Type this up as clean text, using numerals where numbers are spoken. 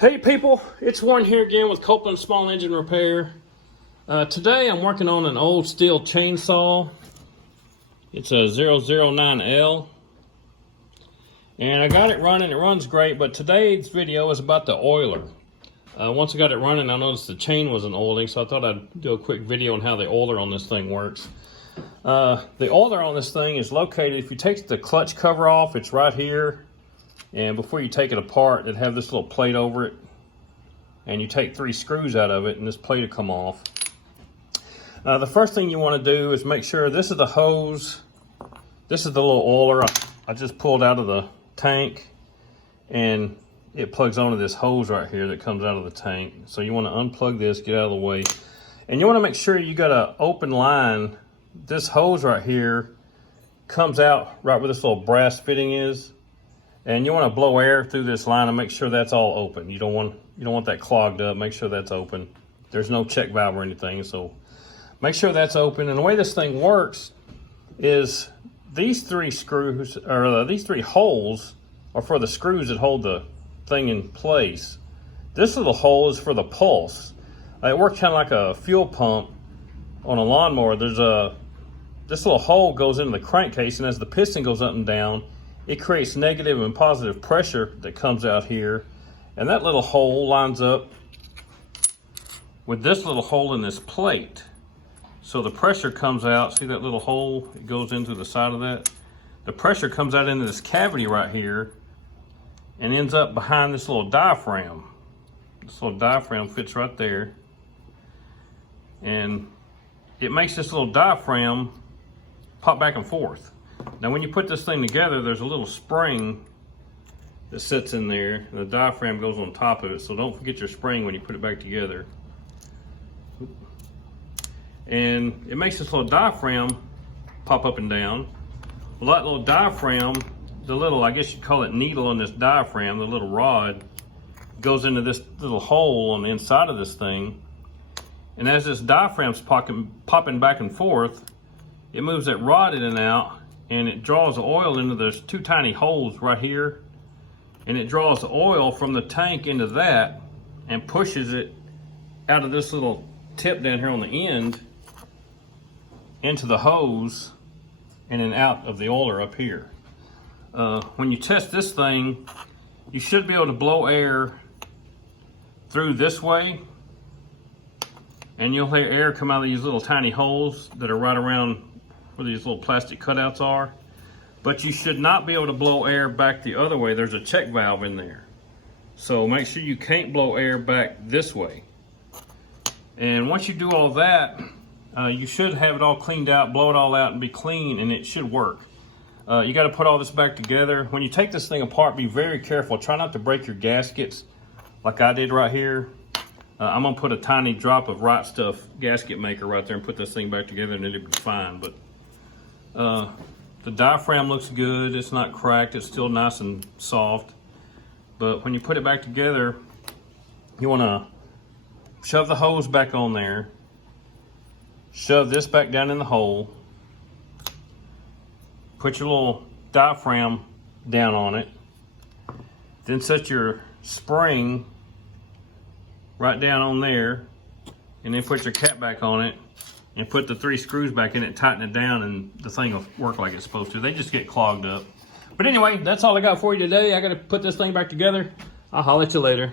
Hey people, it's Warren here again with Copeland Small Engine Repair. Today I'm working on an old Stihl chainsaw. It's a 009L. And I got it running, it runs great, but today's video is about the oiler. Once I got it running, I noticed the chain wasn't oiling, so I thought I'd do a quick video on how the oiler on this thing works. The oiler on this thing is located, if you take the clutch cover off, it's right here. And before you take it apart, it'd have this little plate over it. And you take 3 screws out of it, and this plate will come off. The first thing you want to do is make sure this is the hose. This is the little oiler I just pulled out of the tank. And it plugs onto this hose right here that comes out of the tank. So you want to unplug this, get out of the way. And you want to make sure you got an open line. This hose right here comes out right where this little brass fitting is. And you want to blow air through this line and make sure that's all open. You don't want that clogged up. Make sure that's open. There's no check valve or anything, so make sure that's open. And the way this thing works is these 3 screws, or these 3 holes, are for the screws that hold the thing in place. This little hole is for the pulse. It works kind of like a fuel pump on a lawnmower. This little hole goes into the crankcase, and as the piston goes up and down, it creates negative and positive pressure that comes out here. And that little hole lines up with this little hole in this plate. So the pressure comes out, see that little hole? It goes into the side of that. The pressure comes out into this cavity right here and ends up behind this little diaphragm. This little diaphragm fits right there. And it makes this little diaphragm pop back and forth. Now when you put this thing together, there's a little spring that sits in there, and the diaphragm goes on top of it, so don't forget your spring when you put it back together. And it makes this little diaphragm pop up and down. Well, that little diaphragm, the little, I guess you'd call it needle on this diaphragm, the little rod, goes into this little hole on the inside of this thing. And as this diaphragm's popping back and forth, it moves that rod in and out, and it draws the oil into those 2 tiny holes right here. And it draws the oil from the tank into that and pushes it out of this little tip down here on the end into the hose and then out of the oiler up here. When you test this thing, you should be able to blow air through this way, and you'll hear air come out of these little tiny holes that are right around where these little plastic cutouts are. But you should not be able to blow air back the other way. There's a check valve in there. So make sure you can't blow air back this way. And once you do all that, you should have it all cleaned out, blow it all out and be clean, and it should work. You got to put all this back together. When you take this thing apart, be very careful. Try not to break your gaskets like I did right here. I'm gonna put a tiny drop of Right Stuff gasket maker right there and put this thing back together, and it'll be fine. But the diaphragm looks good. It's not cracked. It's still nice and soft. But when you put it back together, you want to shove the hose back on there. Shove this back down in the hole. Put your little diaphragm down on it. Then set your spring right down on there. And then put your cap back on it. And put the 3 screws back in it, tighten it down, and the thing will work like it's supposed to. They just get clogged up. But anyway, that's all I got for you today. I got to put this thing back together. I'll holler at you later.